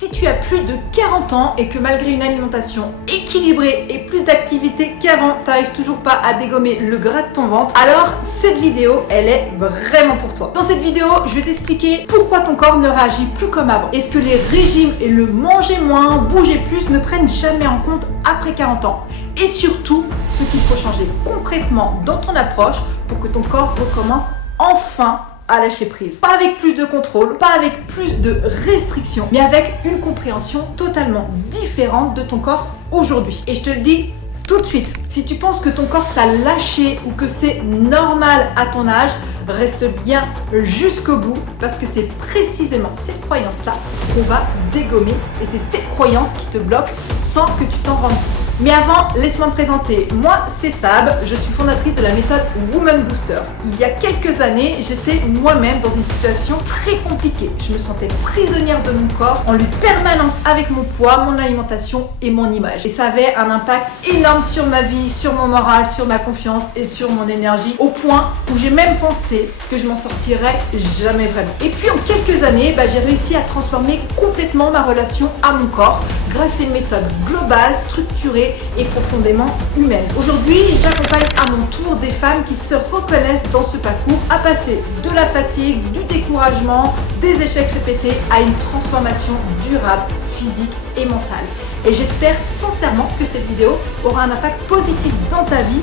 Si tu as plus de 40 ans et que malgré une alimentation équilibrée et plus d'activité qu'avant, tu n'arrives toujours pas à dégommer le gras de ton ventre, alors cette vidéo, elle est vraiment pour toi. Dans cette vidéo, je vais t'expliquer pourquoi ton corps ne réagit plus comme avant. Est-ce que les régimes et le manger moins, bouger plus ne prennent jamais en compte après 40 ans? Et surtout, ce qu'il faut changer concrètement dans ton approche pour que ton corps recommence enfin à lâcher prise. Pas avec plus de contrôle, pas avec plus de restrictions, mais avec une compréhension totalement différente de ton corps aujourd'hui. Et je te le dis tout de suite, si tu penses que ton corps t'a lâché ou que c'est normal à ton âge, reste bien jusqu'au bout parce que c'est précisément cette croyance-là qu'on va dégommer et c'est cette croyance qui te bloque sans que tu t'en rendes compte. Mais avant, laisse-moi me présenter. Moi, c'est Sab, je suis fondatrice de la méthode Woman Booster. Il y a quelques années, j'étais moi-même dans une situation très compliquée. Je me sentais prisonnière de mon corps, en lutte permanente avec mon poids, mon alimentation et mon image. Et ça avait un impact énorme sur ma vie, sur mon moral, sur ma confiance et sur mon énergie, au point où j'ai même pensé que je m'en sortirais jamais vraiment. Et puis en quelques années, j'ai réussi à transformer complètement ma relation à mon corps grâce à une méthode globale, structurée et profondément humaine. Aujourd'hui, j'accompagne à mon tour des femmes qui se reconnaissent dans ce parcours à passer de la fatigue, du découragement, des échecs répétés à une transformation durable, physique et mentale. Et j'espère sincèrement que cette vidéo aura un impact positif dans ta vie,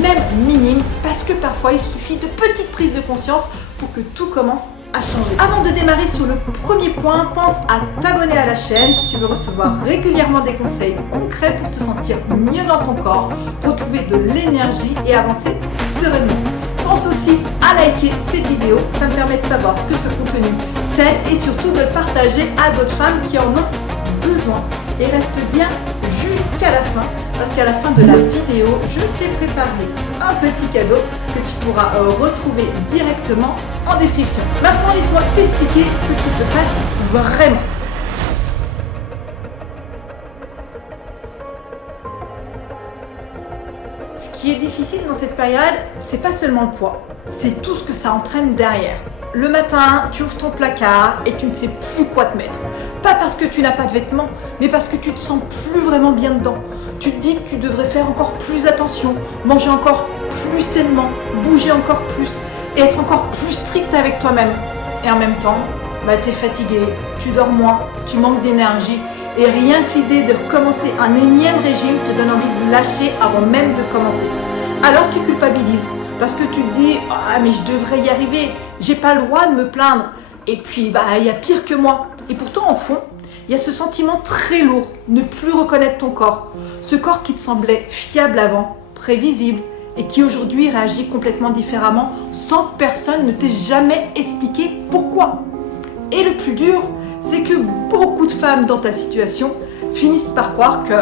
même minime, parce que parfois il suffit de petites prises de conscience pour que tout commence à changer. Avant de démarrer sur le premier point, pense à t'abonner à la chaîne si tu veux recevoir régulièrement des conseils concrets pour te sentir mieux dans ton corps, retrouver de l'énergie et avancer sereinement. Pense aussi à liker cette vidéo, ça me permet de savoir ce que ce contenu t'aide et surtout de le partager à d'autres femmes qui en ont besoin. Et reste bien jusqu'à la fin, parce qu'à la fin de la vidéo, je t'ai préparé un petit cadeau que tu pourras retrouver directement en description. Maintenant, laisse-moi t'expliquer ce qui se passe vraiment. Ce qui est difficile dans cette période, c'est pas seulement le poids, c'est tout ce que ça entraîne derrière. Le matin, tu ouvres ton placard et tu ne sais plus quoi te mettre. Pas parce que tu n'as pas de vêtements, mais parce que tu te sens plus vraiment bien dedans. Tu te dis que tu devrais faire encore plus attention, manger encore plus sainement, bouger encore plus et être encore plus strict avec toi-même. Et en même temps, t'es fatigué, tu dors moins, tu manques d'énergie et rien que l'idée de recommencer un énième régime te donne envie de lâcher avant même de commencer. Alors tu culpabilises parce que tu te dis « Ah mais je devrais y arriver, j'ai pas le droit de me plaindre ». Et puis il y a pire que moi. Et pourtant au fond, il y a ce sentiment très lourd, ne plus reconnaître ton corps. Ce corps qui te semblait fiable avant, prévisible et qui aujourd'hui réagit complètement différemment sans que personne ne t'ait jamais expliqué pourquoi. Et le plus dur, c'est que beaucoup de femmes dans ta situation finissent par croire que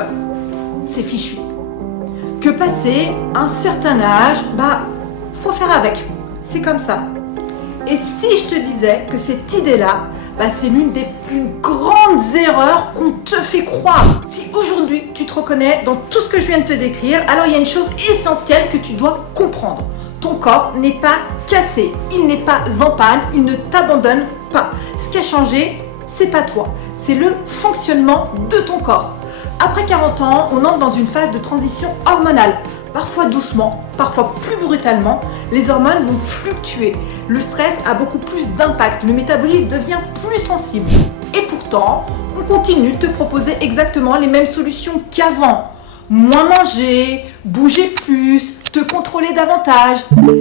c'est fichu. Que passé un certain âge, faut faire avec. C'est comme ça. Et si je te disais que cette idée-là, c'est l'une des plus grandes erreurs qu'on te fait croire. Si aujourd'hui tu te reconnais dans tout ce que je viens de te décrire, alors il y a une chose essentielle que tu dois comprendre. Ton corps n'est pas cassé, il n'est pas en panne, il ne t'abandonne pas. Ce qui a changé, c'est pas toi, c'est le fonctionnement de ton corps. Après 40 ans, on entre dans une phase de transition hormonale. Parfois doucement, parfois plus brutalement, les hormones vont fluctuer. Le stress a beaucoup plus d'impact, le métabolisme devient plus sensible. Et pourtant, on continue de te proposer exactement les mêmes solutions qu'avant. Moins manger, bouger plus, te contrôler davantage.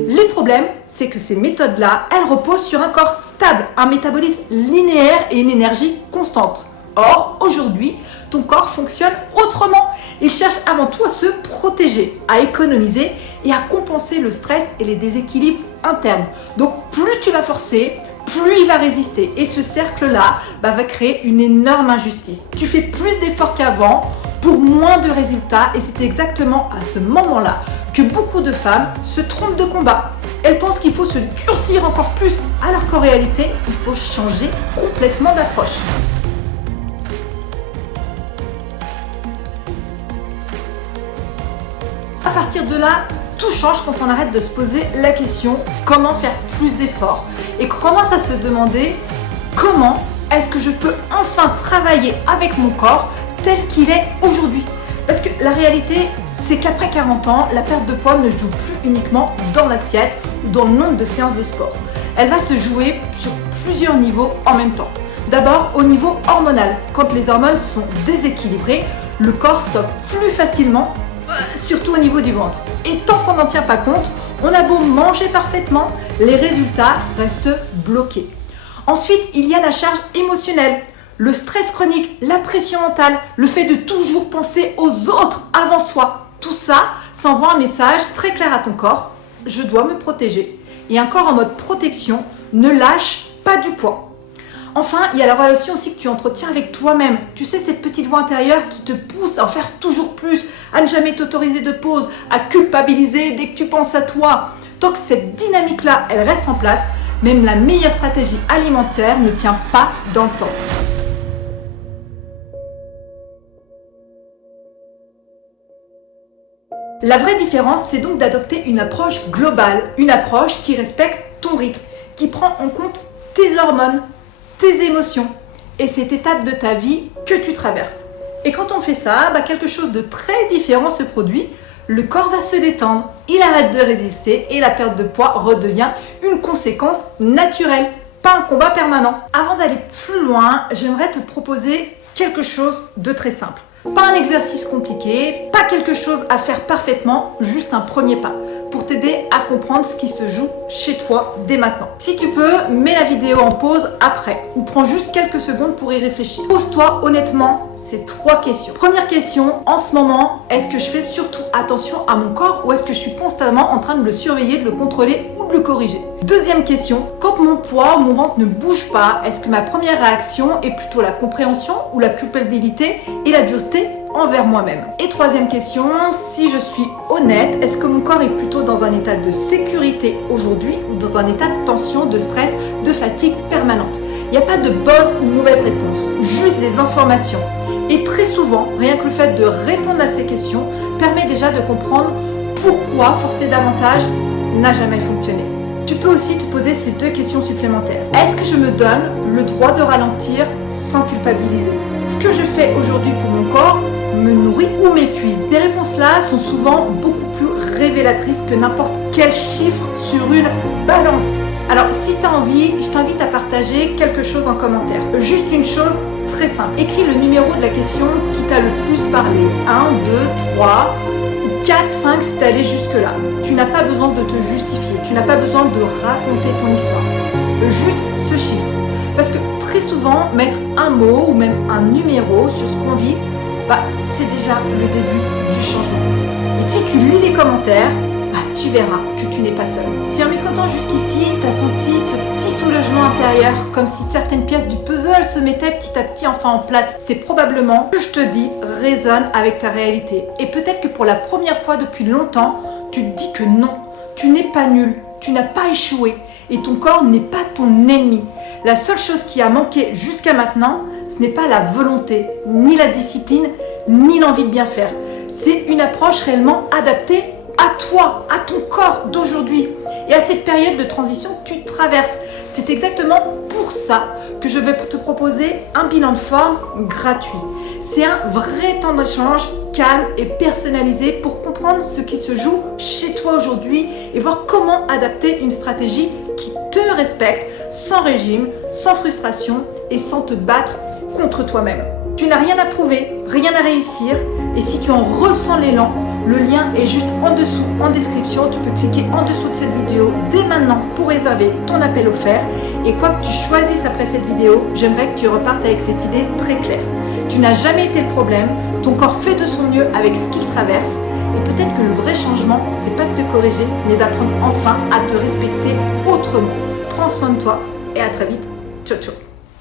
Les problèmes, c'est que ces méthodes-là, elles reposent sur un corps stable, un métabolisme linéaire et une énergie constante. Or, aujourd'hui, ton corps fonctionne autrement. Il cherche avant tout à se protéger, à économiser et à compenser le stress et les déséquilibres internes. Donc, plus tu vas forcer, plus il va résister. Et ce cercle-là va créer une énorme injustice. Tu fais plus d'efforts qu'avant pour moins de résultats et c'est exactement à ce moment-là que beaucoup de femmes se trompent de combat. Elles pensent qu'il faut se durcir encore plus, alors qu'en réalité, il faut changer complètement d'approche. À partir de là, tout change quand on arrête de se poser la question comment faire plus d'efforts et qu'on commence à se demander comment Est-ce que je peux enfin travailler avec mon corps tel qu'il est aujourd'hui? Parce que la réalité, c'est qu'après 40 ans, la perte de poids ne joue plus uniquement dans l'assiette ou dans le nombre de séances de sport. Elle va se jouer sur plusieurs niveaux en même temps. D'abord, au niveau hormonal. Quand les hormones sont déséquilibrées, le corps stocke plus facilement, surtout au niveau du ventre. Et tant qu'on n'en tient pas compte, on a beau manger parfaitement, les résultats restent bloqués. Ensuite, il y a la charge émotionnelle, le stress chronique, la pression mentale, le fait de toujours penser aux autres avant soi. Tout ça, ça envoie un message très clair à ton corps. Je dois me protéger. Et un corps en mode protection ne lâche pas du poids. Enfin, il y a la relation aussi que tu entretiens avec toi-même. Tu sais, cette petite voix intérieure qui te pousse à en faire toujours plus, à ne jamais t'autoriser de pause, à culpabiliser dès que tu penses à toi. Tant que cette dynamique-là, elle reste en place, même la meilleure stratégie alimentaire ne tient pas dans le temps. La vraie différence, c'est donc d'adopter une approche globale, une approche qui respecte ton rythme, qui prend en compte tes hormones, tes émotions et cette étape de ta vie que tu traverses. Et quand on fait ça, quelque chose de très différent se produit. Le corps va se détendre, il arrête de résister et la perte de poids redevient une conséquence naturelle, pas un combat permanent. Avant d'aller plus loin, j'aimerais te proposer quelque chose de très simple. Pas un exercice compliqué, pas quelque chose à faire parfaitement, juste un premier pas pour t'aider à comprendre ce qui se joue chez toi dès maintenant. Si tu peux, mets la vidéo en pause après ou prends juste quelques secondes pour y réfléchir. Pose-toi honnêtement ces 3 questions. Première question, en ce moment, est-ce que je fais surtout attention à mon corps ou est-ce que je suis constamment en train de le surveiller, de le contrôler ou de le corriger? Deuxième question, quand mon poids ou mon ventre ne bouge pas, est-ce que ma première réaction est plutôt la compréhension ou la culpabilité et la dureté envers moi-même? Et troisième question, si je suis honnête, est-ce que mon corps est plutôt dans un état de sécurité aujourd'hui ou dans un état de tension, de stress, de fatigue permanente? Il n'y a pas de bonne ou mauvaise réponse, juste des informations. Et très souvent, rien que le fait de répondre à ces questions permet déjà de comprendre pourquoi forcer davantage n'a jamais fonctionné. Tu peux aussi te poser ces 2 questions supplémentaires. Est-ce que je me donne le droit de ralentir sans culpabiliser? Ce que je fais aujourd'hui pour mon corps me nourrit ou m'épuise? Ces réponses-là sont souvent beaucoup plus révélatrices que n'importe quel chiffre sur une balance. Alors, si tu as envie, je t'invite à partager quelque chose en commentaire. Juste une chose très simple. Écris le numéro de la question qui t'a le plus parlé. 1, 2, 3, 4, 5 si t'es allé jusque-là. Tu n'as pas besoin de te justifier. Tu n'as pas besoin de raconter ton histoire. Juste ce chiffre. Parce que très souvent, mettre un mot ou même un numéro sur ce qu'on vit, c'est déjà le début du changement. Et si tu lis les commentaires, tu verras que tu n'es pas seul. Si en m'écoutant jusqu'ici, tu as senti ce petit soulagement intérieur, comme si certaines pièces du puzzle se mettaient petit à petit enfin en place, c'est probablement ce que je te dis résonne avec ta réalité. Et peut-être que pour la première fois depuis longtemps, tu te dis que non, tu n'es pas nul, tu n'as pas échoué et ton corps n'est pas ton ennemi. La seule chose qui a manqué jusqu'à maintenant, ce n'est pas la volonté, ni la discipline, ni l'envie de bien faire. C'est une approche réellement adaptée à toi, à ton corps d'aujourd'hui et à cette période de transition que tu traverses. C'est exactement pour ça que je vais te proposer un bilan de forme gratuit. C'est un vrai temps d'échange calme et personnalisé pour comprendre ce qui se joue chez toi aujourd'hui et voir comment adapter une stratégie qui te respecte, sans régime, sans frustration et sans te battre contre toi-même. Tu n'as rien à prouver, rien à réussir et si tu en ressens l'élan, le lien est juste en dessous en description. Tu peux cliquer en dessous de cette vidéo dès maintenant pour réserver ton appel offert. Et quoi que tu choisisses après cette vidéo, j'aimerais que tu repartes avec cette idée très claire. Tu n'as jamais été le problème, ton corps fait de son mieux avec ce qu'il traverse. Et peut-être que le vrai changement, c'est pas de te corriger, mais d'apprendre enfin à te respecter autrement. Prends soin de toi et à très vite. Ciao ciao.